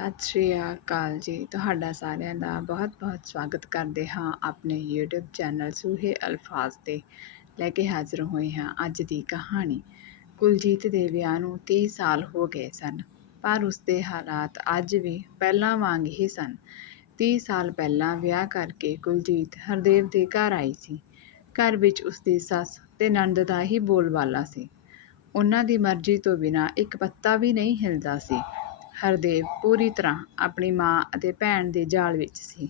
ਸਤਿ ਸ਼੍ਰੀ ਅਕਾਲ ਜੀ। ਤੁਹਾਡਾ ਸਾਰਿਆਂ ਦਾ ਬਹੁਤ-ਬਹੁਤ ਸਵਾਗਤ ਕਰਦੇ ਹਾਂ ਆਪਣੇ YouTube ਚੈਨਲ ਸੂਹੇ ਅਲਫਾਜ਼ ਤੇ ਲੈ ਕੇ ਹਾਜ਼ਰ ਹੋਏ ਹਾਂ ਅੱਜ ਦੀ ਕਹਾਣੀ। ਕੁਲਜੀਤ ਦੇ ਵਿਆਹ ਨੂੰ 30 ਸਾਲ ਹੋ ਗਏ ਸਨ, ਪਰ ਉਸਦੇ ਹਾਲਾਤ ਅੱਜ ਵੀ ਪਹਿਲਾਂ ਵਾਂਗ ਹੀ ਸਨ। 30 ਸਾਲ ਪਹਿਲਾਂ ਵਿਆਹ ਕਰਕੇ ਕੁਲਜੀਤ ਹਰਦੇਵ ਦੇ ਘਰ ਆਈ ਸੀ। ਘਰ ਵਿੱਚ ਉਸਦੀ ਸੱਸ ਤੇ ਨਣਦ ਦਾ ਹੀ ਬੋਲਬਾਲਾ ਸੀ। ਉਹਨਾਂ ਦੀ ਮਰਜ਼ੀ ਤੋਂ ਬਿਨਾਂ ਇੱਕ ਪੱਤਾ ਵੀ ਨਹੀਂ ਹਿਲਦਾ ਸੀ। ਹਰਦੇਵ ਪੂਰੀ ਤਰ੍ਹਾਂ ਆਪਣੀ ਮਾਂ ਅਤੇ ਭੈਣ ਦੇ ਜਾਲ ਵਿੱਚ ਸੀ।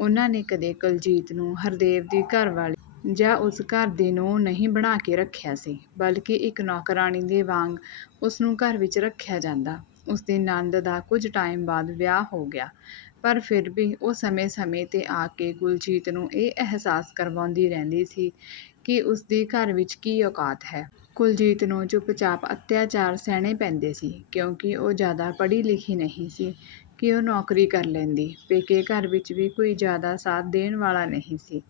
ਉਹਨਾਂ ਨੇ ਕਦੇ ਕੁਲਜੀਤ ਨੂੰ ਹਰਦੇਵ ਦੀ ਘਰਵਾਲੀ ਜਾਂ ਉਸ ਘਰ ਦੀ ਨੂੰਹ ਨਹੀਂ ਬਣਾ ਕੇ ਰੱਖਿਆ ਸੀ, ਬਲਕਿ ਇੱਕ ਨੌਕਰਾਣੀ ਦੇ ਵਾਂਗ ਉਸ ਨੂੰ ਘਰ ਵਿੱਚ ਰੱਖਿਆ ਜਾਂਦਾ। ਉਸਦੀ ਨਣਦ ਦਾ ਕੁਝ ਟਾਈਮ ਬਾਅਦ ਵਿਆਹ ਹੋ ਗਿਆ, ਪਰ ਫਿਰ ਵੀ ਉਹ ਸਮੇਂ-ਸਮੇਂ ਤੇ ਆ ਕੇ ਕੁਲਜੀਤ ਨੂੰ ਇਹ ਅਹਿਸਾਸ ਕਰਵਾਉਂਦੀ ਰਹਿੰਦੀ ਸੀ ਕਿ ਉਸ ਘਰ ਵਿੱਚ ਕੀ ਔਕਾਤ ਹੈ। ਕੁਲਜੀਤ ਨੂੰ ਚੁੱਪਚਾਪ ਅਤਿਆਚਾਰ ਸਹਿਣੇ ਪੈਂਦੇ ਸੀ, ਕਿਉਂਕਿ ਉਹ ਜ਼ਿਆਦਾ ਪੜ੍ਹੀ ਲਿਖੀ ਨਹੀਂ ਸੀ ਕਿ ਉਹ ਨੌਕਰੀ ਕਰ ਲੈਂਦੀ। ਪੇਕੇ ਘਰ ਵਿੱਚ ਵੀ ਕੋਈ ਜ਼ਿਆਦਾ ਸਾਥ ਦੇਣ ਵਾਲਾ ਨਹੀਂ ਸੀ।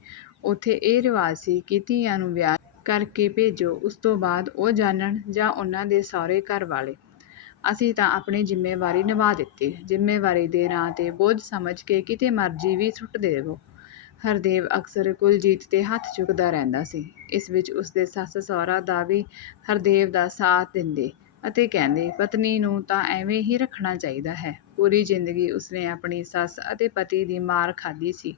ਉੱਥੇ ਇਹ ਰਿਵਾਜ ਸੀ ਕਿ ਧੀਆਂ ਨੂੰ ਵਿਆਹ ਕਰਕੇ ਭੇਜੋ, ਉਸ ਤੋਂ ਬਾਅਦ ਉਹ ਜਾਣਨ ਜਾਂ ਉਹਨਾਂ ਦੇ ਸਹੁਰੇ ਘਰ ਵਾਲੇ। ਅਸੀਂ ਤਾਂ ਆਪਣੀ ਜ਼ਿੰਮੇਵਾਰੀ ਨਿਭਾ ਦਿੱਤੀ। ਜ਼ਿੰਮੇਵਾਰੀ ਦੇ ਨਾਂ ਤੇ ਬੋਝ ਸਮਝ ਕੇ ਕਿਤੇ ਮਰਜ਼ੀ ਵੀ ਸੁੱਟ ਦੇਵੋ। ਹਰਦੇਵ ਅਕਸਰ ਕੁਲਜੀਤ ਤੇ ਹੱਥ ਚੁੱਕਦਾ ਰਹਿੰਦਾ ਸੀ। ਇਸ ਵਿੱਚ ਉਸਦੇ ਸੱਸ ਸਹੁਰਾ ਦਾ ਵੀ ਹਰਦੇਵ ਦਾ ਸਾਥ ਦਿੰਦੇ ਅਤੇ ਕਹਿੰਦੇ, ਪਤਨੀ ਨੂੰ ਤਾਂ ਐਵੇਂ ਹੀ ਰੱਖਣਾ ਚਾਹੀਦਾ ਹੈ। ਪੂਰੀ ਜ਼ਿੰਦਗੀ ਉਸਨੇ ਆਪਣੀ ਸੱਸ ਅਤੇ ਪਤੀ ਦੀ ਮਾਰ ਖਾਧੀ ਸੀ।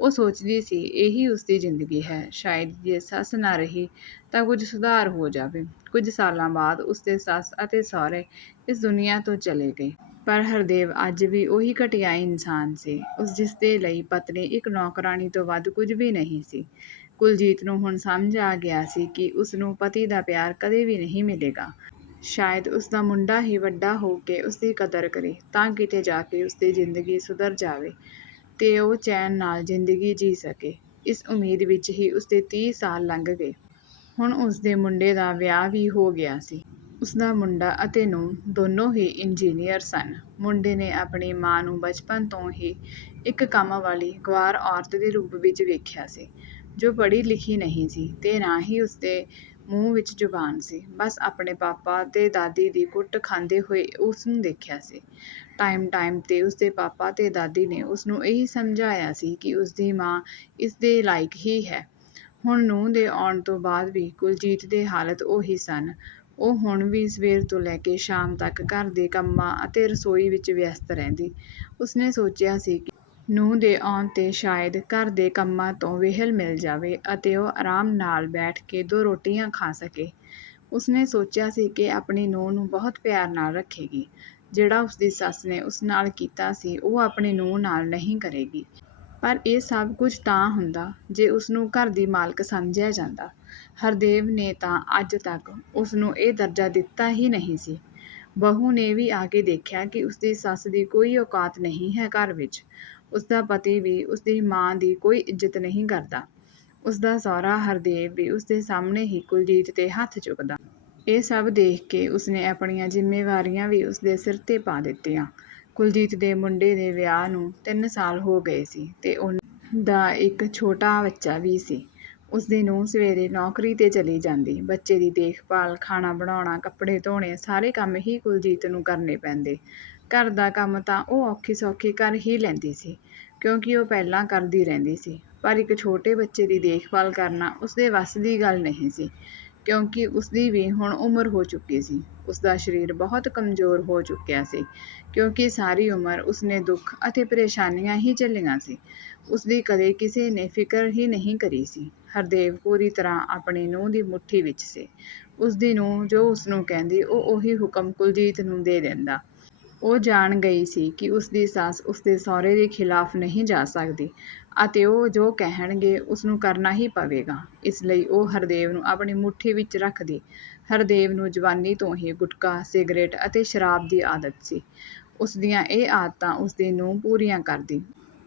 ਉਹ ਸੋਚਦੀ ਸੀ, ਇਹੀ ਉਸਦੀ ਜ਼ਿੰਦਗੀ ਹੈ। ਸ਼ਾਇਦ ਜੇ ਸੱਸ ਨਾ ਰਹੀ ਤਾਂ ਕੁਝ ਸੁਧਾਰ ਹੋ ਜਾਵੇ। ਕੁਝ ਸਾਲਾਂ ਬਾਅਦ ਉਸਦੇ ਸੱਸ ਅਤੇ ਸਹੁਰੇ ਇਸ ਦੁਨੀਆ ਤੋਂ ਚਲੇ ਗਏ। ਪਰ ਹਰਦੇਵ ਅੱਜ ਵੀ ਉਹੀ ਘਟੀਆ ਇਨਸਾਨ ਸੀ। ਉਸ ਜਿਸ ਦੇ ਲਈ ਪਤਨੀ ਇੱਕ ਨੌਕਰਾਣੀ ਤੋਂ ਵੱਧ ਕੁਝ ਵੀ ਨਹੀਂ ਸੀ। ਕੁਲਜੀਤ ਨੂੰ ਹੁਣ ਸਮਝ ਆ ਗਿਆ ਸੀ ਕਿ ਉਸ ਨੂੰ ਪਤੀ ਦਾ ਪਿਆਰ ਕਦੇ ਵੀ ਨਹੀਂ ਮਿਲੇਗਾ। ਸ਼ਾਇਦ ਉਸ ਦਾ ਮੁੰਡਾ ਹੀ ਵੱਡਾ ਹੋ ਕੇ ਉਸ ਦੀ ਕਦਰ ਕਰੇ, ਤਾਂ ਕਿਤੇ ਜਾ ਕੇ ਉਸ ਦੀ ਜ਼ਿੰਦਗੀ ਸੁਧਰ ਜਾਵੇ ਤੇ ਉਹ ਚੈਨ ਨਾਲ ਜ਼ਿੰਦਗੀ ਜੀ ਸਕੇ। ਇਸ ਉਮੀਦ ਵਿੱਚ ਹੀ ਉਸ ਦੇ 30 ਸਾਲ ਲੰਘ ਗਏ। ਹੁਣ ਉਸ ਦੇ ਮੁੰਡੇ ਦਾ ਵਿਆਹ ਵੀ ਹੋ ਗਿਆ ਸੀ। ਉਸਦਾ ਮੁੰਡਾ ਅਤੇ ਨੂੰਹ ਦੋਨੋਂ ਹੀ ਇੰਜੀਨੀਅਰ ਸਨ। ਮੁੰਡੇ ਨੇ ਆਪਣੀ ਮਾਂ ਨੂੰ ਬਚਪਨ ਤੋਂ ਹੀ ਇੱਕ ਕੰਮ ਵਾਲੀ ਗਵਾਰ ਔਰਤ ਦੇ ਰੂਪ ਵਿੱਚ ਵੇਖਿਆ ਸੀ, ਜੋ ਪੜ੍ਹੀ ਲਿਖੀ ਨਹੀਂ ਸੀ ਤੇ ਨਾ ਹੀ ਉਸਦੇ ਮੂੰਹ ਵਿੱਚ ਜ਼ੁਬਾਨ ਸੀ। ਬਸ ਆਪਣੇ ਪਾਪਾ ਤੇ ਦਾਦੀ ਦੀ ਕੁੱਟ ਖਾਂਦੇ ਹੋਏ ਉਸਨੂੰ ਦੇਖਿਆ ਸੀ। ਟਾਈਮ ਟਾਈਮ ਤੇ ਉਸਦੇ ਪਾਪਾ ਤੇ ਦਾਦੀ ਨੇ ਉਸਨੂੰ ਇਹੀ ਸਮਝਾਇਆ ਸੀ ਕਿ ਉਸਦੀ ਮਾਂ ਇਸਦੇ ਲਾਇਕ ਹੀ ਹੈ। ਹੁਣ ਨੂੰਹ ਦੇ ਆਉਣ ਤੋਂ ਬਾਅਦ ਵੀ ਕੁਲਜੀਤ ਦੇ ਹਾਲਤ ਉਹੀ ਸਨ। ਉਹ ਹੁਣ ਵੀ ਸਵੇਰ ਤੋਂ ਲੈ ਕੇ ਸ਼ਾਮ ਤੱਕ ਘਰ ਦੇ ਕੰਮਾਂ ਅਤੇ ਰਸੋਈ ਵਿੱਚ ਵਿਅਸਤ ਰਹਿੰਦੀ। ਉਸਨੇ ਸੋਚਿਆ ਸੀ ਕਿ ਨੂੰਹ ਦੇ ਆਉਣ ਤੇ ਸ਼ਾਇਦ ਘਰ ਦੇ ਕੰਮਾਂ ਤੋਂ ਵਿਹਲ ਮਿਲ ਜਾਵੇ ਅਤੇ ਉਹ ਆਰਾਮ ਨਾਲ ਬੈਠ ਕੇ ਦੋ ਰੋਟੀਆਂ ਖਾ ਸਕੇ। ਉਸਨੇ ਸੋਚਿਆ ਸੀ ਕਿ ਆਪਣੀ ਨੂੰਹ ਨੂੰ ਬਹੁਤ ਪਿਆਰ ਨਾਲ ਰੱਖੇਗੀ। ਜਿਹੜਾ ਉਸਦੀ ਸੱਸ ਨੇ ਉਸ ਨਾਲ ਕੀਤਾ ਸੀ, ਉਹ ਆਪਣੀ ਨੂੰਹ ਨਾਲ ਨਹੀਂ ਕਰੇਗੀ। ਪਰ ਇਹ ਸਭ ਕੁਝ ਤਾਂ ਹੁੰਦਾ ਜੇ ਉਸਨੂੰ ਘਰ ਦੀ ਮਾਲਕ ਸਮਝਿਆ ਜਾਂਦਾ। ਹਰਦੇਵ ਨੇ ਤਾਂ ਅੱਜ ਤੱਕ ਉਸ ਨੂੰ ਇਹ ਦਰਜਾ ਦਿੱਤਾ ਹੀ ਨਹੀਂ ਸੀ। ਬਹੂ ਨੇ ਵੀ ਆ ਕੇ ਦੇਖਿਆ ਕਿ ਉਸਦੀ ਸੱਸ ਦੀ ਕੋਈ ਔਕਾਤ ਨਹੀਂ ਹੈ ਘਰ ਵਿੱਚ। ਉਸਦਾ ਪਤੀ ਵੀ ਉਸਦੀ ਮਾਂ ਦੀ ਕੋਈ ਇੱਜ਼ਤ ਨਹੀਂ ਕਰਦਾ। ਉਸਦਾ ਸਹੁਰਾ ਹਰਦੇਵ ਵੀ ਉਸਦੇ ਸਾਹਮਣੇ ਹੀ ਕੁਲਜੀਤ ਤੇ ਹੱਥ ਚੁੱਕਦਾ। ਇਹ ਸਭ ਦੇਖ ਕੇ ਉਸਨੇ ਆਪਣੀਆਂ ਜ਼ਿੰਮੇਵਾਰੀਆਂ ਵੀ ਉਸਦੇ ਸਿਰ ਤੇ ਪਾ ਦਿੱਤੀਆਂ। ਕੁਲਜੀਤ ਦੇ ਮੁੰਡੇ ਦੇ ਵਿਆਹ ਨੂੰ ਤਿੰਨ ਸਾਲ ਹੋ ਗਏ ਸੀ ਤੇ ਉਹਨਾਂ ਦਾ ਇੱਕ ਛੋਟਾ ਬੱਚਾ ਵੀ ਸੀ। ਉਸਦੀ ਨੂੰਹ ਸਵੇਰੇ ਨੌਕਰੀ ਤੇ ਚਲੀ ਜਾਂਦੀ। ਬੱਚੇ ਦੀ ਦੇਖਭਾਲ, ਖਾਣਾ ਬਣਾਉਣਾ, ਕੱਪੜੇ ਧੋਣੇ, ਸਾਰੇ ਕੰਮ ਹੀ ਕੁਲਜੀਤ ਨੂੰ ਕਰਨੇ ਪੈਂਦੇ। ਘਰ ਦਾ ਕੰਮ ਤਾਂ ਉਹ ਔਖੀ ਸੌਖੀ ਕਰ ਹੀ ਲੈਂਦੀ ਸੀ, ਕਿਉਂਕਿ ਉਹ ਪਹਿਲਾਂ ਕਰਦੀ ਰਹਿੰਦੀ ਸੀ। ਪਰ ਇੱਕ ਛੋਟੇ ਬੱਚੇ ਦੀ ਦੇਖਭਾਲ ਕਰਨਾ ਉਸਦੇ ਵੱਸ ਦੀ ਗੱਲ ਨਹੀਂ ਸੀ, ਕਿਉਂਕਿ ਉਸਦੀ ਵੀ ਹੁਣ ਉਮਰ ਹੋ ਚੁੱਕੀ ਸੀ। ਉਸਦਾ ਸਰੀਰ ਬਹੁਤ ਕਮਜ਼ੋਰ ਹੋ ਚੁੱਕਿਆ ਸੀ, ਕਿਉਂਕਿ ਸਾਰੀ ਉਮਰ ਉਸਨੇ ਦੁੱਖ ਅਤੇ ਪਰੇਸ਼ਾਨੀਆਂ ਹੀ ਝੱਲੀਆਂ ਸੀ। ਉਸਦੀ ਕਦੇ ਕਿਸੇ ਨੇ ਫਿਕਰ ਹੀ ਨਹੀਂ ਕਰੀ ਸੀ। ਹਰਦੇਵ ਪੂਰੀ ਤਰ੍ਹਾਂ ਆਪਣੀ ਨੂੰਹ ਦੀ ਮੁੱਠੀ ਵਿੱਚ ਸੀ। ਉਸਦੀ ਨੂੰਹ ਜੋ ਉਸਨੂੰ ਕਹਿੰਦੀ, ਉਹ ਉਹੀ ਹੁਕਮ ਕੁਲਜੀਤ ਨੂੰ ਦੇ ਦਿੰਦਾ। ਉਹ ਜਾਣ ਗਈ ਸੀ ਕਿ ਉਸਦੀ ਸੱਸ ਉਸਦੇ ਸਹੁਰੇ ਦੇ ਖਿਲਾਫ ਨਹੀਂ ਜਾ ਸਕਦੀ ਅਤੇ ਉਹ ਜੋ ਕਹਿਣਗੇ ਉਸਨੂੰ ਕਰਨਾ ਹੀ ਪਵੇਗਾ। ਇਸ ਲਈ ਉਹ ਹਰਦੇਵ ਨੂੰ ਆਪਣੀ ਮੁੱਠੀ ਵਿੱਚ ਰੱਖਦੀ। ਹਰਦੇਵ ਨੂੰ ਜਵਾਨੀ ਤੋਂ ਹੀ ਗੁਟਕਾ, ਸਿਗਰਟ ਅਤੇ ਸ਼ਰਾਬ ਦੀ ਆਦਤ ਸੀ। ਉਸ ਦੀਆਂ ਇਹ ਆਦਤਾਂ ਉਸਦੀ ਨੂੰਹ ਪੂਰੀਆਂ ਕਰਦੀ।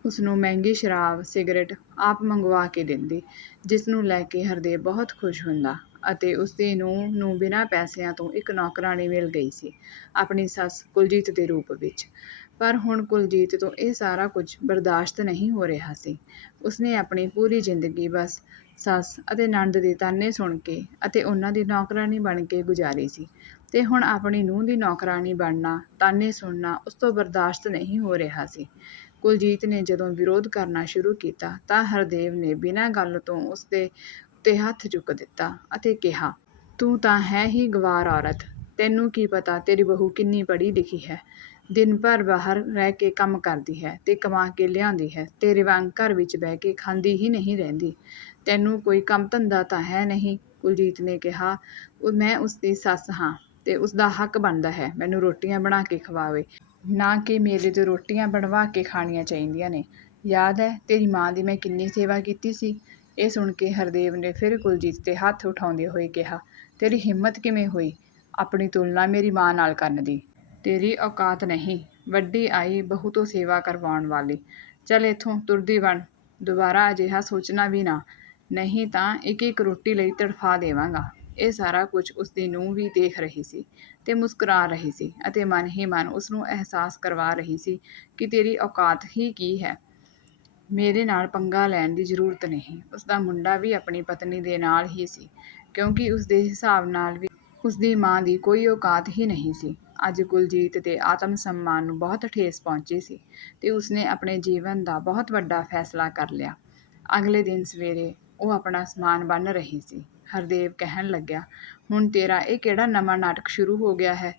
ਉਸਨੂੰ ਮਹਿੰਗੀ ਸ਼ਰਾਬ, ਸਿਗਰਟ ਆਪ ਮੰਗਵਾ ਕੇ ਦਿੰਦੀ ਜਿਸ ਨੂੰ ਲੈ ਕੇ ਹਰਦੇਵ ਬਹੁਤ ਖੁਸ਼ ਹੁੰਦਾ ਅਤੇ ਉਸਦੀ ਨੂੰਹ ਨੂੰ ਬਿਨਾਂ ਪੈਸਿਆਂ ਤੋਂ ਇੱਕ ਨੌਕਰਾਣੀ ਮਿਲ ਗਈ ਸੀ ਆਪਣੀ ਸੱਸ ਕੁਲਜੀਤ ਦੇ ਰੂਪ ਵਿੱਚ। ਪਰ ਹੁਣ ਕੁਲਜੀਤ ਤੋਂ ਇਹ ਸਾਰਾ ਕੁਝ ਬਰਦਾਸ਼ਤ ਨਹੀਂ ਹੋ ਰਿਹਾ ਸੀ। ਉਸਨੇ ਆਪਣੀ ਪੂਰੀ ਜ਼ਿੰਦਗੀ ਬਸ ਸੱਸ ਅਤੇ ਨਣਦ ਦੇ ਤਾਨੇ ਸੁਣ ਕੇ ਅਤੇ ਉਹਨਾਂ ਦੀ ਨੌਕਰਾਨੀ ਬਣ ਕੇ ਗੁਜ਼ਾਰੀ ਸੀ ਤੇ ਹੁਣ ਆਪਣੀ ਨੂੰਹ ਦੀ ਨੌਕਰਾਨੀ ਬਣਨਾ, ਤਾਨੇ ਸੁਣਨਾ ਉਸ ਤੋਂ ਬਰਦਾਸ਼ਤ ਨਹੀਂ ਹੋ ਰਿਹਾ ਸੀ। ਕੁਲਜੀਤ ਨੇ ਜਦੋਂ ਵਿਰੋਧ ਕਰਨਾ ਸ਼ੁਰੂ ਕੀਤਾ ਤਾਂ ਹਰਦੇਵ ਨੇ ਬਿਨਾਂ ਗੱਲ ਤੋਂ ਉਸ ਦੇ ਉੱਤੇ ਹੱਥ ਚੁੱਕ ਦਿੱਤਾ ਅਤੇ ਕਿਹਾ, ਤੂੰ ਤਾਂ ਹੈ ਹੀ ਗਵਾਰ ਔਰਤ, ਤੈਨੂੰ ਕੀ ਪਤਾ ਤੇਰੀ ਬਹੂ ਕਿੰਨੀ ਪੜ੍ਹੀ ਲਿਖੀ ਹੈ। ਦਿਨ ਭਰ ਬਾਹਰ ਰਹਿ ਕੇ ਕੰਮ ਕਰਦੀ ਹੈ ਤੇ ਕਮਾ ਕੇ ਲਿਆਉਂਦੀ ਹੈ, ਤੇਰੇ ਵਾਂਗ ਘਰ ਵਿੱਚ ਬਹਿ ਕੇ ਖਾਂਦੀ ਹੀ ਨਹੀਂ ਰਹਿੰਦੀ। ਤੈਨੂੰ ਕੋਈ ਕੰਮ ਧੰਦਾ ਤਾਂ ਹੈ ਨਹੀਂ? ਕੁਲਜੀਤ ਨੇ ਕਿਹਾ ਮੈਂ ਉਸ ਦੀ ਸੱਸ ਹਾਂ ਤੇ ਉਸ ਦਾ ਹੱਕ ਬਣਦਾ ਹੈ, ਮੈਨੂੰ ਰੋਟੀਆਂ ਬਣਾ ਕੇ ਖਵਾਵੇ। ਨਾ ਕਿ ਮੇਰੇ ਤੋਂ ਰੋਟੀਆਂ ਬਣਵਾ ਕੇ ਖਾਣੀਆਂ ਚਾਹੀਦੀਆਂ ਨੇ। ਯਾਦ ਹੈ ਤੇਰੀ ਮਾਂ ਦੀ ਮੈਂ ਕਿੰਨੀ ਸੇਵਾ ਕੀਤੀ ਸੀ। ਇਹ ਸੁਣ ਕੇ ਹਰਦੇਵ ਨੇ ਫਿਰ ਕੁਲਜੀਤ ਤੇ ਹੱਥ ਉਠਾਉਂਦੇ ਹੋਏ ਕਿਹਾ, ਤੇਰੀ ਹਿੰਮਤ ਕਿਵੇਂ ਹੋਈ? ਆਪਣੀ ਤੁਲਨਾ ਮੇਰੀ ਮਾਂ ਨਾਲ ਕਰਨ ਦੀ। ਤੇਰੀ ਔਕਾਤ ਨਹੀਂ। ਵੱਡੀ ਆਈ ਬਹੂ ਤੋਂ ਸੇਵਾ ਕਰਵਾਉਣ ਵਾਲੀ। ਚੱਲ ਇੱਥੋਂ ਤੁਰਦੀ ਬਣ ਦੁਬਾਰਾ ਅਜਿਹਾ ਸੋਚਣਾ ਵੀ ਨਾ। ਨਹੀਂ ਤਾਂ ਇੱਕ ਇੱਕ ਰੋਟੀ ਲਈ ਤੜਫਾ ਦੇਵਾਂਗਾ। ਇਹ ਸਾਰਾ ਕੁਝ ਉਸ ਦੀ ਨੂੰਹ ਵੀ ਦੇਖ ਰਹੀ ਸੀ ਤੇ ਮੁਸਕਰਾ ਰਹੀ ਸੀ ਅਤੇ ਮਨ ਹੀ ਮਨ ਉਸ ਨੂੰ ਅਹਿਸਾਸ ਕਰਵਾ ਰਹੀ ਸੀ ਕਿ ਤੇਰੀ ਔਕਾਤ ਹੀ ਕੀ ਹੈ। ਮੇਰੇ ਨਾਲ ਪੰਗਾ ਲੈਣ ਦੀ ਜ਼ਰੂਰਤ ਨਹੀਂ। ਉਸ ਦਾ ਮੁੰਡਾ ਵੀ ਆਪਣੀ ਪਤਨੀ ਦੇ ਨਾਲ ਹੀ ਸੀ, ਕਿਉਂਕਿ ਉਸ ਦੇ ਹਿਸਾਬ ਨਾਲ ਵੀ ਉਸ ਦੀ ਮਾਂ ਦੀ ਕੋਈ ਔਕਾਤ ਹੀ ਨਹੀਂ ਸੀ। ਅੱਜ ਕੁਲਜੀਤ ਦੇ ਆਤਮ ਸਨਮਾਨ ਨੂੰ ਬਹੁਤ ਠੇਸ ਪਹੁੰਚੀ ਸੀ ਤੇ ਉਸਨੇ ਆਪਣੇ ਜੀਵਨ ਦਾ ਬਹੁਤ ਵੱਡਾ ਫੈਸਲਾ ਕਰ ਲਿਆ। ਅਗਲੇ ਦਿਨ ਸਵੇਰੇ ਉਹ ਆਪਣਾ ਸਮਾਨ ਬੰਨ ਰਹੀ ਸੀ। ਹਰਦੇਵ ਕਹਿਣ ਲੱਗਿਆ, ਹੁਣ ਤੇਰਾ ਇਹ ਕਿਹੜਾ ਨਵਾਂ ਨਾਟਕ ਸ਼ੁਰੂ ਹੋ ਗਿਆ ਹੈ?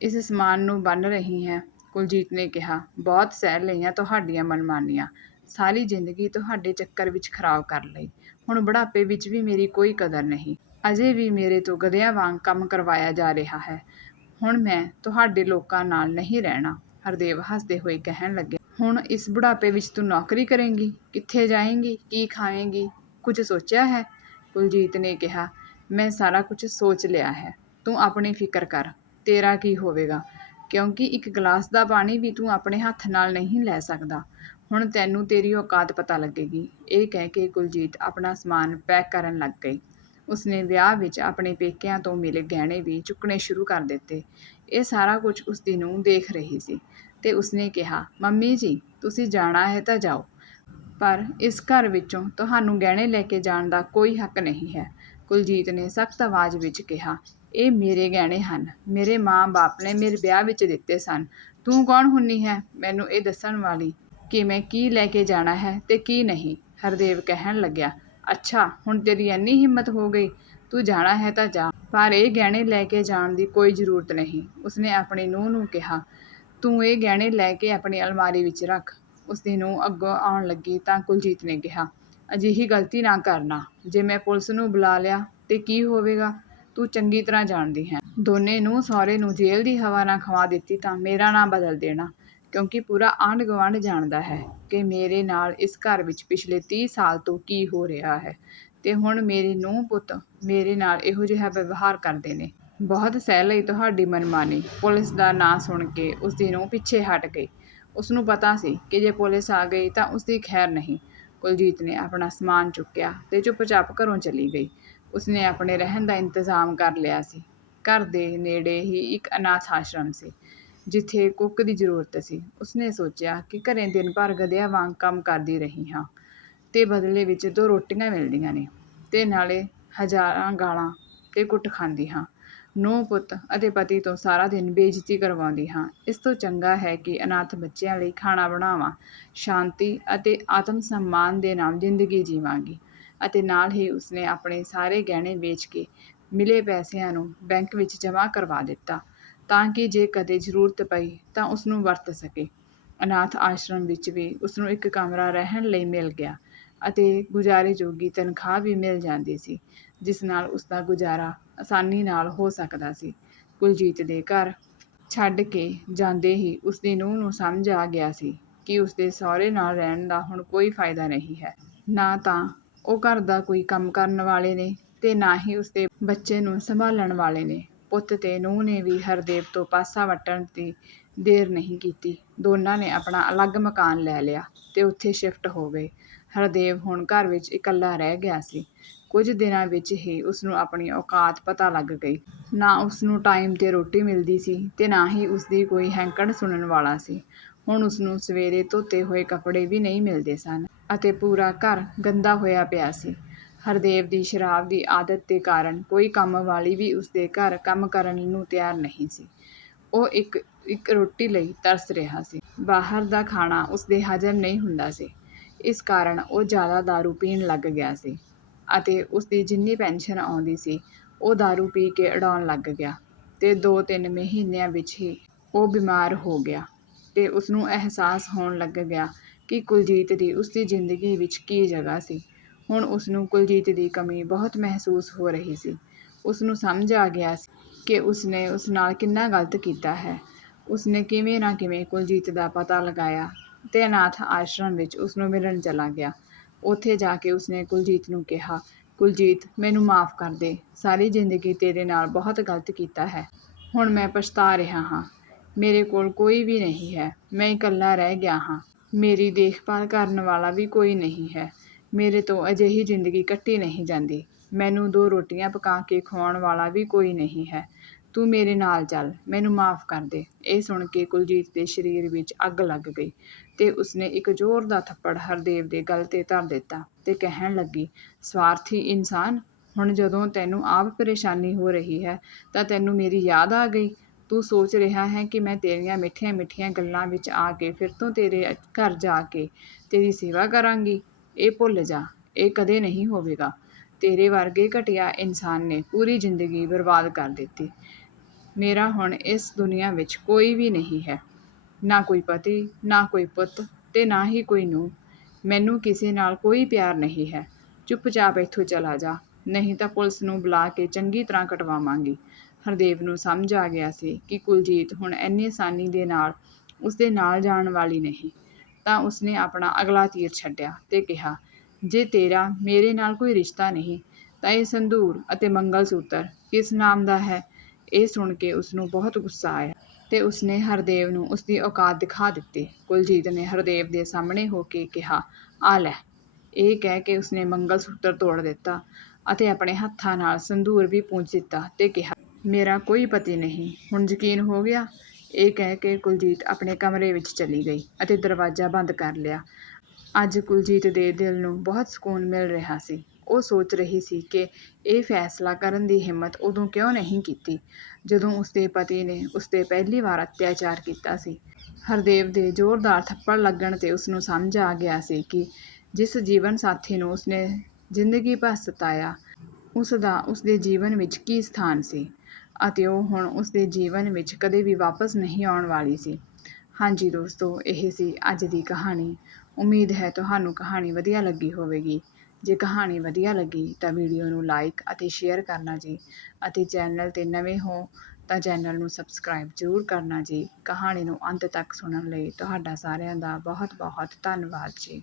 ਇਸ ਸਮਾਨ ਨੂੰ ਬੰਨ੍ਹ ਰਹੀ ਹੈ? ਕੁਲਜੀਤ ਨੇ ਕਿਹਾ, ਬਹੁਤ ਸਹਿ ਲਈਆਂ ਤੁਹਾਡੀਆਂ ਮਨਮਾਨੀਆਂ। ਸਾਰੀ ਜ਼ਿੰਦਗੀ ਤੁਹਾਡੇ ਚੱਕਰ ਵਿੱਚ ਖਰਾਬ ਕਰ ਲਈ। ਹੁਣ ਬੁਢਾਪੇ ਵਿੱਚ ਵੀ ਮੇਰੀ ਕੋਈ ਕਦਰ ਨਹੀਂ। ਅਜੇ ਵੀ ਮੇਰੇ ਤੋਂ ਗਧਿਆਂ ਵਾਂਗ ਕੰਮ ਕਰਵਾਇਆ ਜਾ ਰਿਹਾ ਹੈ। ਹੁਣ ਮੈਂ ਤੁਹਾਡੇ ਲੋਕਾਂ ਨਾਲ ਨਹੀਂ ਰਹਿਣਾ। ਹਰਦੇਵ ਹੱਸਦੇ ਹੋਏ ਕਹਿਣ ਲੱਗੇ, ਹੁਣ ਇਸ ਬੁਢਾਪੇ ਵਿੱਚ ਤੂੰ ਨੌਕਰੀ ਕਰੇਂਗੀ? ਕਿੱਥੇ ਜਾਏਂਗੀ? ਕੀ ਖਾਵੇਂਗੀ ਕੁਝ ਸੋਚਿਆ ਹੈ? ਕੁਲਜੀਤ ਨੇ ਕਿਹਾ, ਮੈਂ ਸਾਰਾ ਕੁਝ ਸੋਚ ਲਿਆ ਹੈ। ਤੂੰ ਆਪਣੀ ਫਿਕਰ ਕਰ, ਤੇਰਾ ਕੀ ਹੋਵੇਗਾ? ਕਿਉਂਕਿ ਇੱਕ ਗਲਾਸ ਦਾ ਪਾਣੀ ਵੀ ਤੂੰ ਆਪਣੇ ਹੱਥ ਨਾਲ ਨਹੀਂ ਲੈ ਸਕਦਾ। ਹੁਣ ਤੈਨੂੰ ਤੇਰੀ ਔਕਾਤ ਪਤਾ ਲੱਗੇਗੀ। ਇਹ ਕਹਿ ਕੇ ਕੁਲਜੀਤ ਆਪਣਾ ਸਮਾਨ ਪੈਕ ਕਰਨ ਲੱਗ ਗਈ। ਉਸਨੇ ਵਿਆਹ ਵਿੱਚ ਆਪਣੇ ਪੇਕਿਆਂ ਤੋਂ ਮਿਲੇ ਗਹਿਣੇ ਵੀ ਚੁੱਕਣੇ ਸ਼ੁਰੂ ਕਰ ਦਿੱਤੇ। ਇਹ ਸਾਰਾ ਕੁਝ ਉਸ ਦੀ ਨੂੰਹ ਦੇਖ ਰਹੀ ਸੀ ਤੇ ਉਸਨੇ ਕਿਹਾ, ਮੰਮੀ ਜੀ, ਤੁਸੀਂ ਜਾਣਾ ਹੈ ਤਾਂ ਜਾਓ। ਪਰ ਇਸ ਘਰ ਵਿੱਚੋਂ ਤੁਹਾਨੂੰ ਗਹਿਣੇ ਲੈ ਕੇ ਜਾਣ ਦਾ ਕੋਈ ਹੱਕ ਨਹੀਂ ਹੈ। ਕੁਲਜੀਤ ਨੇ ਸਖਤ ਆਵਾਜ਼ ਵਿੱਚ ਕਿਹਾ, ਇਹ ਮੇਰੇ ਗਹਿਣੇ ਹਨ। ਮੇਰੇ ਮਾਂ-ਬਾਪ ਨੇ ਮੇਰੇ ਵਿਆਹ ਵਿੱਚ ਦਿੱਤੇ ਸਨ। ਤੂੰ ਕੌਣ ਹੁੰਨੀ ਹੈ? ਮੈਨੂੰ ਇਹ ਦੱਸਣ ਵਾਲੀ ਕਿ ਮੈਂ ਕੀ ਲੈ ਕੇ ਜਾਣਾ ਹੈ ਤੇ ਕੀ ਨਹੀਂ? ਹਰਦੇਵ ਕਹਿਣ ਲੱਗਿਆ, ਅੱਛਾ, ਹੁਣ ਤੇਰੀ ਇੰਨੀ ਹਿੰਮਤ ਹੋ ਗਈ। ਤੂੰ ਜਾਣਾ ਹੈ ਤਾਂ ਜਾ। ਪਰ ਇਹ ਗਹਿਣੇ ਲੈ ਕੇ ਜਾਣ ਦੀ ਕੋਈ ਜ਼ਰੂਰਤ ਨਹੀਂ। ਉਸਨੇ ਆਪਣੀ ਨੂੰਹ ਨੂੰ ਕਿਹਾ, ਤੂੰ ਇਹ ਗਹਿਣੇ ਲੈ ਕੇ ਆਪਣੀ ਅਲਮਾਰੀ ਵਿੱਚ ਰੱਖ। ਉਸ ਦੀ ਨੂੰਹ ਅੱਗੋਂ ਆਉਣ ਲੱਗੀ ਤਾਂ ਕੁਲਜੀਤ ਨੇ ਕਿਹਾ, ਅਜਿਹੀ ਗਲਤੀ ਨਾ ਕਰਨਾ। ਜੇ ਮੈਂ ਪੁਲਿਸ ਨੂੰ ਬੁਲਾ ਲਿਆ, ਤੇ ਕੀ ਹੋਵੇਗਾ? ਤੂੰ ਚੰਗੀ ਤਰ੍ਹਾਂ ਜਾਣਦੀ ਹੈ। ਦੋਨੇ ਨੂੰ, ਸਹੁਰੇ ਨੂੰ ਜੇਲ੍ਹ ਦੀ ਹਵਾ ਨਾ ਖਵਾ ਦਿੱਤੀ ਤਾਂ ਮੇਰਾ ਨਾਂ ਬਦਲ ਦੇਣਾ, ਕਿਉਂਕਿ ਪੂਰਾ ਆਂਢ ਗੁਆਂਢ ਜਾਣਦਾ ਹੈ ਕਿ ਮੇਰੇ ਨਾਲ ਇਸ ਘਰ ਵਿੱਚ ਪਿਛਲੇ 30 ਸਾਲ ਤੋਂ ਕੀ ਹੋ ਰਿਹਾ ਹੈ। ਤੇ ਹੁਣ ਮੇਰੇ ਨੂੰਹ ਪੁੱਤ ਮੇਰੇ ਨਾਲ ਇਹੋ ਜਿਹਾ ਵਿਵਹਾਰ ਕਰਦੇ ਨੇ। ਬਹੁਤ ਸਹਿ ਲਈ ਤੁਹਾਡੀ ਮਨਮਾਨੀ। ਪੁਲਿਸ ਦਾ ਨਾਂ ਸੁਣ ਕੇ ਉਸ ਦੀ ਨੂੰਹ ਪਿੱਛੇ ਹਟ ਗਈ ਉਸ ਨੂੰ ਪਤਾ ਸੀ ਕਿ ਜੇ ਪੁਲਿਸ ਆ ਗਈ ਤਾਂ ਉਸ ਦੀ ਖੈਰ ਨਹੀਂ। ਕੁਲਜੀਤ ਨੇ ਆਪਣਾ ਸਮਾਨ ਚੁੱਕਿਆ ਤੇ ਚੁੱਪਚਾਪ ਘਰੋਂ ਚਲੀ ਗਈ। ਉਸਨੇ ਆਪਣੇ ਰਹਿਣ ਦਾ ਇੰਤਜ਼ਾਮ ਕਰ ਲਿਆ ਸੀ। ਘਰ ਦੇ ਨੇੜੇ ਹੀ ਇੱਕ ਅਨਾਥ ਆਸ਼ਰਮ ਸੀ, ਜਿੱਥੇ ਕੁੱਕ ਦੀ ਜ਼ਰੂਰਤ ਸੀ। ਉਸਨੇ ਸੋਚਿਆ ਕਿ ਘਰੇ ਦਿਨ ਭਰ ਗਧਿਆਂ ਵਾਂਗ ਕੰਮ ਕਰਦੀ ਰਹੀ ਹਾਂ ਤੇ ਬਦਲੇ ਵਿੱਚ ਦੋ ਰੋਟੀਆਂ ਮਿਲਦੀਆਂ ਨੇ ਤੇ ਨਾਲੇ ਹਜ਼ਾਰਾਂ ਗਾਲਾਂ ਤੇ ਕੁੱਟ ਖਾਂਦੀ ਹਾਂ। ਨੂੰਹ ਪੁੱਤ ਅਤੇ ਪਤੀ ਤੋਂ ਸਾਰਾ ਦਿਨ ਬੇਇੱਜ਼ਤੀ ਕਰਵਾਉਂਦੀ ਹਾਂ। ਇਸ ਤੋਂ ਚੰਗਾ ਹੈ ਕਿ ਅਨਾਥ ਬੱਚਿਆਂ ਲਈ ਖਾਣਾ ਬਣਾਵਾਂ, ਸ਼ਾਂਤੀ ਅਤੇ ਆਤਮ ਸਨਮਾਨ ਦੇ ਨਾਲ ਜ਼ਿੰਦਗੀ ਜੀਵਾਂਗੀ ਅਤੇ ਨਾਲ ਹੀ ਉਸਨੇ ਆਪਣੇ ਸਾਰੇ ਗਹਿਣੇ ਵੇਚ ਕੇ ਮਿਲੇ ਪੈਸਿਆਂ ਨੂੰ ਬੈਂਕ ਵਿੱਚ ਜਮ੍ਹਾਂ ਕਰਵਾ ਦਿੱਤਾ ਤਾਂ ਕਿ ਜੇ ਕਦੇ ਜ਼ਰੂਰਤ ਪਈ ਤਾਂ ਉਸ ਨੂੰ ਵਰਤ ਸਕੇ। ਅਨਾਥ ਆਸ਼ਰਮ ਵਿੱਚ ਵੀ ਉਸ ਨੂੰ ਇੱਕ ਕਮਰਾ ਰਹਿਣ ਲਈ ਮਿਲ ਗਿਆ। ਅਤੇ ਗੁਜ਼ਾਰੇ ਜੋਗੀ ਤਨਖਾਹ ਵੀ ਮਿਲ ਜਾਂਦੀ ਸੀ, ਜਿਸ ਨਾਲ ਉਸ ਦਾ ਗੁਜ਼ਾਰਾ ਆਸਾਨੀ ਨਾਲ ਹੋ ਸਕਦਾ ਸੀ। ਕੁਲਜੀਤ ਦੇ ਘਰ ਛੱਡ ਕੇ ਜਾਂਦੇ ਹੀ ਉਸ ਦੀ ਨੂੰਹ ਨੂੰ ਸਮਝ ਆ ਗਿਆ ਸੀ ਕਿ ਉਸ ਦੇ ਸਹੁਰੇ ਨਾਲ ਰਹਿਣ ਦਾ ਹੁਣ ਕੋਈ ਫਾਇਦਾ ਨਹੀਂ ਹੈ। ਨਾ ਤਾਂ ਉਹ ਘਰ ਦਾ ਕੋਈ ਕੰਮ ਕਰਨ ਵਾਲੇ ਨੇ ਤੇ ਨਾ ਹੀ ਉਸ ਦੇ ਬੱਚੇ ਨੂੰ ਸੰਭਾਲਣ ਵਾਲੇ ਨੇ। ਪੁੱਤ ਤੇ ਨੂੰਹ ਨੇ ਵੀ ਹਰਦੇਵ ਤੋਂ ਪਾਸਾ ਵੱਟਣ ਦੀ ਦੇਰ ਨਹੀਂ ਕੀਤੀ। ਦੋਨਾਂ ਨੇ ਆਪਣਾ ਅਲੱਗ ਮਕਾਨ ਲੈ ਲਿਆ ਤੇ ਉੱਥੇ ਸ਼ਿਫਟ ਹੋ ਗਏ। ਹਰਦੇਵ ਹੁਣ ਘਰ ਵਿੱਚ ਇਕੱਲਾ ਰਹਿ ਗਿਆ ਸੀ ਕੁਝ ਦਿਨਾਂ ਵਿੱਚ ਹੀ ਉਸਨੂੰ ਆਪਣੀ ਔਕਾਤ ਪਤਾ ਲੱਗ ਗਈ ਨਾ ਉਸਨੂੰ ਟਾਈਮ ਤੇ ਰੋਟੀ ਮਿਲਦੀ ਸੀ ਤੇ ਨਾ ਹੀ ਉਸਦੀ ਕੋਈ ਹੈਂਕੜ ਸੁਣਨ ਵਾਲਾ ਸੀ ਹੁਣ ਉਸਨੂੰ ਸਵੇਰੇ ਧੋਤੇ ਹੋਏ ਕੱਪੜੇ ਵੀ ਨਹੀਂ ਮਿਲਦੇ ਸਨ ਅਤੇ ਪੂਰਾ ਘਰ ਗੰਦਾ ਹੋਇਆ ਪਿਆ ਸੀ ਹਰਦੇਵ ਦੀ ਸ਼ਰਾਬ ਦੀ ਆਦਤ ਦੇ ਕਾਰਨ ਕੋਈ ਕੰਮ ਵਾਲੀ ਵੀ ਉਸਦੇ ਘਰ ਕੰਮ ਕਰਨ ਨੂੰ ਤਿਆਰ ਨਹੀਂ ਸੀ। ਉਹ ਇੱਕ ਇੱਕ ਰੋਟੀ ਲਈ ਤਰਸ ਰਿਹਾ ਸੀ। ਬਾਹਰ ਦਾ ਖਾਣਾ ਉਸਦੇ ਹਜ਼ਮ ਨਹੀਂ ਹੁੰਦਾ ਸੀ। ਇਸ ਕਾਰਨ ਉਹ ਜ਼ਿਆਦਾ ਦਾਰੂ ਪੀਣ ਲੱਗ ਗਿਆ ਸੀ ਅਤੇ ਉਸਦੀ ਜਿੰਨੀ ਪੈਨਸ਼ਨ ਆਉਂਦੀ ਸੀ, ਉਹ ਦਾਰੂ ਪੀ ਕੇ ਉਡਾਉਣ ਲੱਗ ਗਿਆ ਤੇ ਦੋ-ਤਿੰਨ ਮਹੀਨਿਆਂ ਵਿੱਚ ਹੀ ਉਹ ਬਿਮਾਰ ਹੋ ਗਿਆ ਤੇ ਉਸਨੂੰ ਅਹਿਸਾਸ ਹੋਣ ਲੱਗ ਗਿਆ ਕਿ ਕੁਲਜੀਤ ਦੀ ਉਸਦੀ ਜ਼ਿੰਦਗੀ ਵਿੱਚ ਕੀ ਜਗ੍ਹਾ ਸੀ। ਹੁਣ ਉਸਨੂੰ ਕੁਲਜੀਤ ਦੀ ਕਮੀ ਬਹੁਤ ਮਹਿਸੂਸ ਹੋ ਰਹੀ ਸੀ। ਉਸਨੂੰ ਸਮਝ ਆ ਗਿਆ ਸੀ ਕਿ ਉਸਨੇ ਉਸ ਨਾਲ ਕਿੰਨਾ ਗਲਤ ਕੀਤਾ ਹੈ। ਉਸਨੇ ਕਿਵੇਂ ਨਾ ਕਿਵੇਂ ਕੁਲਜੀਤ ਦਾ ਪਤਾ ਲਗਾਇਆ ਤੇ ਅਨਾਥ ਆਸ਼ਰਮ ਵਿੱਚ ਉਸਨੂੰ ਮਿਲਣ ਚਲਾ ਗਿਆ। ਉੱਥੇ ਜਾ ਕੇ ਉਸਨੇ ਕੁਲਜੀਤ ਨੂੰ ਕਿਹਾ, "ਕੁਲਜੀਤ, ਮੈਨੂੰ ਮਾਫ਼ ਕਰ ਦੇ। ਸਾਰੀ ਜ਼ਿੰਦਗੀ ਤੇਰੇ ਨਾਲ ਬਹੁਤ ਗਲਤ ਕੀਤਾ ਹੈ। ਹੁਣ ਮੈਂ ਪਛਤਾ ਰਿਹਾ ਹਾਂ। ਮੇਰੇ ਕੋਲ ਕੋਈ ਵੀ ਨਹੀਂ ਹੈ। ਮੈਂ ਇਕੱਲਾ ਰਹਿ ਗਿਆ ਹਾਂ। ਮੇਰੀ ਦੇਖਭਾਲ ਕਰਨ ਵਾਲਾ ਵੀ ਕੋਈ ਨਹੀਂ ਹੈ। ਮੇਰੇ ਤੋਂ ਅਜਿਹੀ ਜ਼ਿੰਦਗੀ ਕੱਟੀ ਨਹੀਂ ਜਾਂਦੀ। ਮੈਨੂੰ ਦੋ ਰੋਟੀਆਂ ਪਕਾ ਕੇ ਖਵਾਉਣ ਵਾਲਾ ਵੀ ਕੋਈ ਨਹੀਂ ਹੈ। ਤੂੰ ਮੇਰੇ ਨਾਲ ਚੱਲ। ਮੈਨੂੰ ਮਾਫ਼ ਕਰ ਦੇ।" ਇਹ ਸੁਣ ਕੇ ਕੁਲਜੀਤ ਦੇ ਸਰੀਰ ਵਿੱਚ ਅੱਗ ਲੱਗ ਗਈ ਤੇ ਉਸਨੇ ਇੱਕ ਜ਼ੋਰ ਦਾ ਥੱਪੜ ਹਰਦੇਵ ਦੇ ਗਲ 'ਤੇ ਧਰ ਦਿੱਤਾ ਤੇ ਕਹਿਣ ਲੱਗੀ, "ਸਵਾਰਥੀ ਇਨਸਾਨ! ਹੁਣ ਜਦੋਂ ਤੈਨੂੰ ਆਪ ਪਰੇਸ਼ਾਨੀ ਹੋ ਰਹੀ ਹੈ ਤਾਂ ਤੈਨੂੰ ਮੇਰੀ ਯਾਦ ਆ ਗਈ। ਤੂੰ ਸੋਚ ਰਿਹਾ ਹੈ ਕਿ ਮੈਂ ਤੇਰੀਆਂ ਮਿੱਠੀਆਂ-ਮਿੱਠੀਆਂ ਗੱਲਾਂ ਵਿੱਚ ਆ ਕੇ ਫਿਰ ਤੋਂ ਤੇਰੇ ਘਰ ਜਾ ਕੇ ਤੇਰੀ ਸੇਵਾ ਕਰਾਂਗੀ। ਇਹ ਭੁੱਲ ਜਾ, ਇਹ ਕਦੇ ਨਹੀਂ ਹੋਵੇਗਾ। ਤੇਰੇ ਵਰਗੇ ਘਟੀਆ ਇਨਸਾਨ ਨੇ ਪੂਰੀ ਜ਼ਿੰਦਗੀ ਬਰਬਾਦ ਕਰ ਦਿੱਤੀ। ਮੇਰਾ ਹੁਣ ਇਸ ਦੁਨੀਆ ਵਿੱਚ ਕੋਈ ਵੀ ਨਹੀਂ ਹੈ। ਨਾ ਕੋਈ ਪਤੀ, ਨਾ ਕੋਈ ਪੁੱਤ ਤੇ ਨਾ ਹੀ ਕੋਈ ਨੂੰਹ। ਮੈਨੂੰ ਕਿਸੇ ਨਾਲ ਕੋਈ ਪਿਆਰ ਨਹੀਂ ਹੈ। ਚੁੱਪਚਾਪ ਇੱਥੋਂ ਚਲਾ ਜਾ, ਨਹੀਂ ਤਾਂ ਪੁਲਿਸ ਨੂੰ ਬੁਲਾ ਕੇ ਚੰਗੀ ਤਰ੍ਹਾਂ ਕਟਵਾਵਾਂਗੀ।" ਹਰਦੇਵ ਨੂੰ ਸਮਝ ਆ ਗਿਆ ਸੀ ਕਿ ਕੁਲਜੀਤ ਹੁਣ ਇੰਨੀ ਆਸਾਨੀ ਦੇ ਨਾਲ ਉਸਦੇ ਨਾਲ ਜਾਣ ਵਾਲੀ ਨਹੀਂ, ਤਾਂ ਉਸਨੇ ਆਪਣਾ ਅਗਲਾ ਤੀਰ ਛੱਡਿਆ ਤੇ ਕਿਹਾ, "ਜੇ ਤੇਰਾ ਮੇਰੇ ਨਾਲ ਕੋਈ ਰਿਸ਼ਤਾ ਨਹੀਂ ਤਾਂ ਇਹ ਸੰਧੂਰ ਅਤੇ ਮੰਗਲ ਸੂਤਰ ਕਿਸ ਨਾਮ ਦਾ ਹੈ?" ਇਹ ਸੁਣ ਕੇ ਉਸਨੂੰ ਬਹੁਤ ਗੁੱਸਾ ਆਇਆ ਤੇ ਉਸਨੇ ਹਰਦੇਵ ਨੂੰ ਉਸਦੀ ਔਕਾਤ ਦਿਖਾ ਦਿੱਤੀ। ਕੁਲਜੀਤ ਨੇ ਹਰਦੇਵ ਦੇ ਸਾਹਮਣੇ ਹੋ ਕੇ ਕਿਹਾ, ਆ ਲੈ।" ਇਹ ਕਹਿ ਕੇ ਉਸਨੇ ਮੰਗਲ ਸੂਤਰ ਤੋੜ ਦਿੱਤਾ ਅਤੇ ਆਪਣੇ ਹੱਥਾਂ ਨਾਲ ਸੰਧੂਰ ਵੀ ਪੂੰਝ ਦਿੱਤਾ ਤੇ ਕਿਹਾ, "ਮੇਰਾ ਕੋਈ ਪਤੀ ਨਹੀਂ। ਹੁਣ ਯਕੀਨ ਹੋ ਗਿਆ?" ਇਹ ਕਹਿ ਕੇ ਕੁਲਜੀਤ ਆਪਣੇ ਕਮਰੇ ਵਿੱਚ ਚਲੀ ਗਈ ਅਤੇ ਦਰਵਾਜ਼ਾ ਬੰਦ ਕਰ ਲਿਆ। ਅੱਜ ਕੁਲਜੀਤ ਦੇ ਦਿਲ ਨੂੰ ਬਹੁਤ ਸਕੂਨ ਮਿਲ ਰਿਹਾ ਸੀ। ਉਹ ਸੋਚ ਰਹੀ ਸੀ ਕਿ ਇਹ ਫੈਸਲਾ ਕਰਨ ਦੀ ਹਿੰਮਤ ਉਦੋਂ ਕਿਉਂ ਨਹੀਂ ਕੀਤੀ, ਜਦੋਂ ਉਸਦੇ ਪਤੀ ਨੇ ਉਸ 'ਤੇ ਪਹਿਲੀ ਵਾਰ ਅਤਿਆਚਾਰ ਕੀਤਾ ਸੀ। ਹਰਦੇਵ ਦੇ ਜ਼ੋਰਦਾਰ ਥੱਪੜ ਲੱਗਣ 'ਤੇ ਉਸਨੂੰ ਸਮਝ ਆ ਗਿਆ ਸੀ ਕਿ ਜਿਸ ਜੀਵਨ ਸਾਥੀ ਨੂੰ ਉਸਨੇ ਜ਼ਿੰਦਗੀ ਭਰ ਸਤਾਇਆ, ਉਸਦਾ ਉਸਦੇ ਜੀਵਨ ਵਿੱਚ ਕੀ ਸਥਾਨ ਸੀ ਅਤੇ ਉਹ ਹੁਣ ਉਸਦੇ ਜੀਵਨ ਵਿੱਚ ਕਦੇ ਵੀ ਵਾਪਸ ਨਹੀਂ ਆਉਣ ਵਾਲੀ ਸੀ। ਹਾਂਜੀ ਦੋਸਤੋ, ਇਹ ਸੀ ਅੱਜ ਦੀ ਕਹਾਣੀ। ਉਮੀਦ ਹੈ ਤੁਹਾਨੂੰ ਕਹਾਣੀ ਵਧੀਆ ਲੱਗੀ ਹੋਵੇਗੀ। ਜੇ ਕਹਾਣੀ ਵਧੀਆ ਲੱਗੀ ਤਾਂ ਵੀਡੀਓ ਨੂੰ ਲਾਈਕ ਅਤੇ ਸ਼ੇਅਰ ਕਰਨਾ ਜੀ ਅਤੇ ਚੈਨਲ 'ਤੇ ਨਵੇਂ ਹੋ ਤਾਂ ਚੈਨਲ ਨੂੰ ਸਬਸਕ੍ਰਾਈਬ ਜ਼ਰੂਰ ਕਰਨਾ ਜੀ। ਕਹਾਣੀ ਨੂੰ ਅੰਤ ਤੱਕ ਸੁਣਨ ਲਈ ਤੁਹਾਡਾ ਸਾਰਿਆਂ ਦਾ ਬਹੁਤ-ਬਹੁਤ ਧੰਨਵਾਦ ਜੀ।